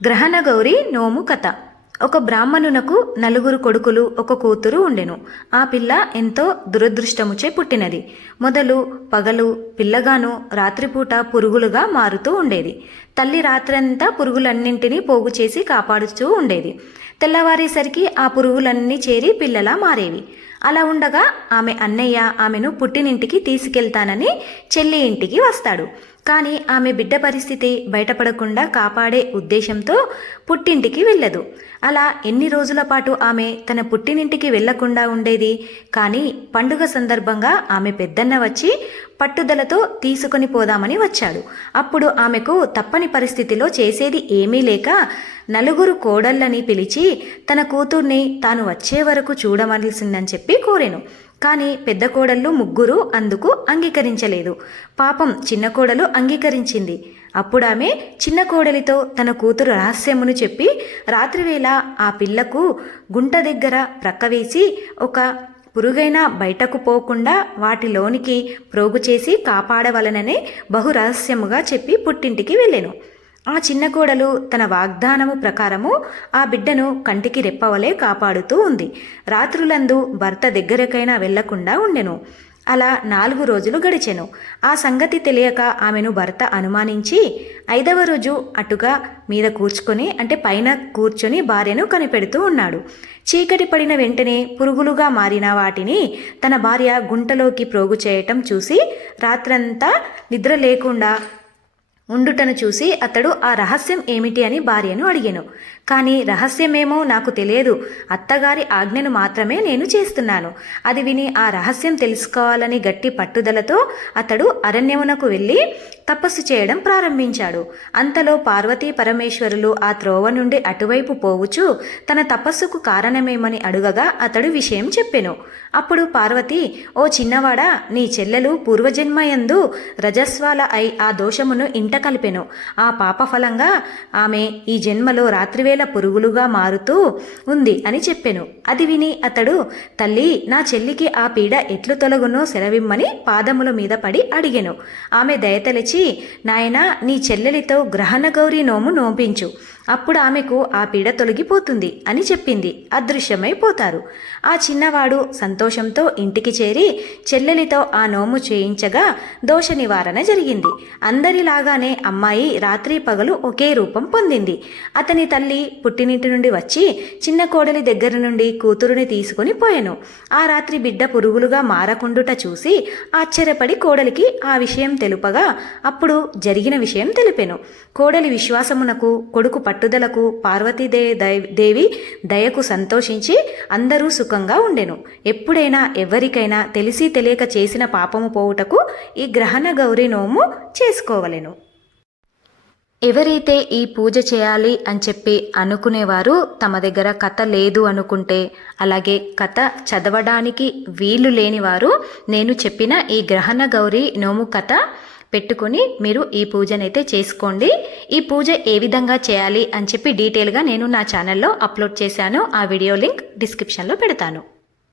గ్రహణ గౌరి నోము కథ. ఒక బ్రాహ్మణునకు నలుగురు కొడుకులు ఒక కూతురు ఉండెను. ఆ పిల్ల ఎంతో దురదృష్టముచే పుట్టినది. మొదలు పగలు పిల్లగాను రాత్రిపూట పురుగులుగా మారుతూ ఉండేది. తల్లి రాత్రంతా పురుగులన్నింటినీ పోగు చేసి కాపాడుతూ ఉండేది. తెల్లవారేసరికి ఆ పురుగులన్నీ చేరి పిల్లలా మారేవి. అలా ఉండగా ఆమె అన్నయ్య ఆమెను పుట్టినింటికి తీసుకెళ్తానని చెల్లి ఇంటికి వస్తాడు. కానీ ఆమె బిడ్డ పరిస్థితి బయటపడకుండా కాపాడే ఉద్దేశంతో పుట్టింటికి వెళ్ళదు. అలా ఎన్ని రోజుల పాటు ఆమె తన పుట్టినింటికి వెళ్లకుండా ఉండేది. కానీ పండుగ సందర్భంగా ఆమె పెద్దన్న వచ్చి పట్టుదలతో తీసుకొని పోదామని వచ్చాడు. అప్పుడు ఆమెకు తప్పని పరిస్థితిలో చేసేది ఏమీ లేక నలుగురు కోడళ్ళని పిలిచి తన కూతుర్ని తాను వచ్చే వరకు చూడవలసిందని చెప్పి కోరెను. కానీ పెద్ద కోడళ్ళు ముగ్గురు అందుకు అంగీకరించలేదు. పాపం చిన్న కోడలు అంగీకరించింది. అప్పుడామె చిన్న కోడలితో తన కూతురు రహస్యమును చెప్పి రాత్రివేళ ఆ పిల్లకు గుంట దగ్గర ప్రక్కవేసి ఒక పురుగైనా బయటకు పోకుండా వాటిలోనికి ప్రోగు చేసి కాపాడవలననే బహు రహస్యముగా చెప్పి పుట్టింటికి వెళ్ళెను. ఆ చిన్న కోడలు తన వాగ్దానము ప్రకారము ఆ బిడ్డను కంటికి రెప్పవలే కాపాడుతూ ఉంది. రాత్రులందు భర్త దగ్గరకైనా వెళ్లకుండా ఉండెను. అలా 4 రోజులు గడిచెను. ఆ సంగతి తెలియక ఆమెను భర్త అనుమానించి 5వ రోజు అటుగా మీద కూర్చుకొని పైన కూర్చొని భార్యను కనిపెడుతూ ఉన్నాడు. చీకటి పడిన వెంటనే పురుగులుగా మారిన వాటిని తన భార్య గుంటలోకి ప్రోగు చేయటం చూసి రాత్రంతా నిద్ర లేకుండా ఉండుటను చూసి అతడు ఆ రహస్యం ఏమిటి అని భార్యను అడిగాను. కానీ రహస్యమేమో నాకు తెలియదు, అత్తగారి ఆజ్ఞను మాత్రమే నేను చేస్తున్నాను. అది విని ఆ రహస్యం తెలుసుకోవాలని గట్టి పట్టుదలతో అతడు అరణ్యమునకు వెళ్ళి తపస్సు చేయడం ప్రారంభించాడు. అంతలో పార్వతీ పరమేశ్వరులు ఆ త్రోవ నుండి అటువైపు పోవుచు తన తపస్సుకు కారణమేమని అడుగగా అతడు విషయం చెప్పెను. అప్పుడు పార్వతి, ఓ చిన్నవాడా, నీ చెల్లెలు పూర్వజన్మయందు రజస్వాల అయి ఆ దోషమును ఇంట కలిపెను. ఆ పాపఫలంగా ఆమె ఈ జన్మలో రాత్రివేళ పురుగులుగా మారుతూ ఉంది అని చెప్పెను. అది విని అతడు, తల్లి, నా చెల్లికి ఆ పీడ ఎట్లు తొలగునో సెలవిమ్మని పాదముల మీద పడి అడిగెను. ఆమె దయతలిచి, నాయనా, నీ చెల్లెలితో గ్రహణ గౌరి నోము నోపించు, అప్పుడు ఆమెకు ఆ పీడ తొలగిపోతుంది అని చెప్పింది. అదృశ్యమైపోతారు. ఆ చిన్నవాడు సంతోషంతో ఇంటికి చేరి చెల్లెలితో ఆ నోము చేయించగా దోష నివారణ జరిగింది. అందరిలాగానే అమ్మాయి రాత్రి పగలు ఒకే రూపం పొందింది. అతని తల్లి పుట్టినింటి నుండి వచ్చి చిన్న కోడలి దగ్గర నుండి కూతురుని తీసుకుని పోయెను. ఆ రాత్రి బిడ్డ పురుగులుగా మారకుండుట చూసి ఆశ్చర్యపడి కోడలికి ఆ విషయం తెలుపగా అప్పుడు జరిగిన విషయం తెలిపెను. కోడలి విశ్వాసమునకు కొడుకు పట్టుదలకు పార్వతీదేవి దయకు సంతోషించి అందరూ సుఖంగా ఉండెను. ఎప్పుడైనా ఎవరికైనా తెలిసి తెలియక చేసిన పాపము పోవుటకు ఈ గ్రహణ గౌరి నోము చేసుకోవలెను. ఎవరైతే ఈ పూజ చేయాలి అని చెప్పి అనుకునేవారు తమ దగ్గర కథ లేదు అనుకుంటే, అలాగే కథ చదవడానికి వీలు లేనివారు నేను చెప్పిన ఈ గ్రహణ గౌరి నోము కథ పెట్టుకొని మీరు ఈ పూజనైతే చేసుకోండి. ఈ పూజ ఏ విధంగా చేయాలి అని చెప్పి డీటెయిల్గా నేను నా ఛానల్లో అప్లోడ్ చేశాను. ఆ వీడియో లింక్ డిస్క్రిప్షన్లో పెడతాను.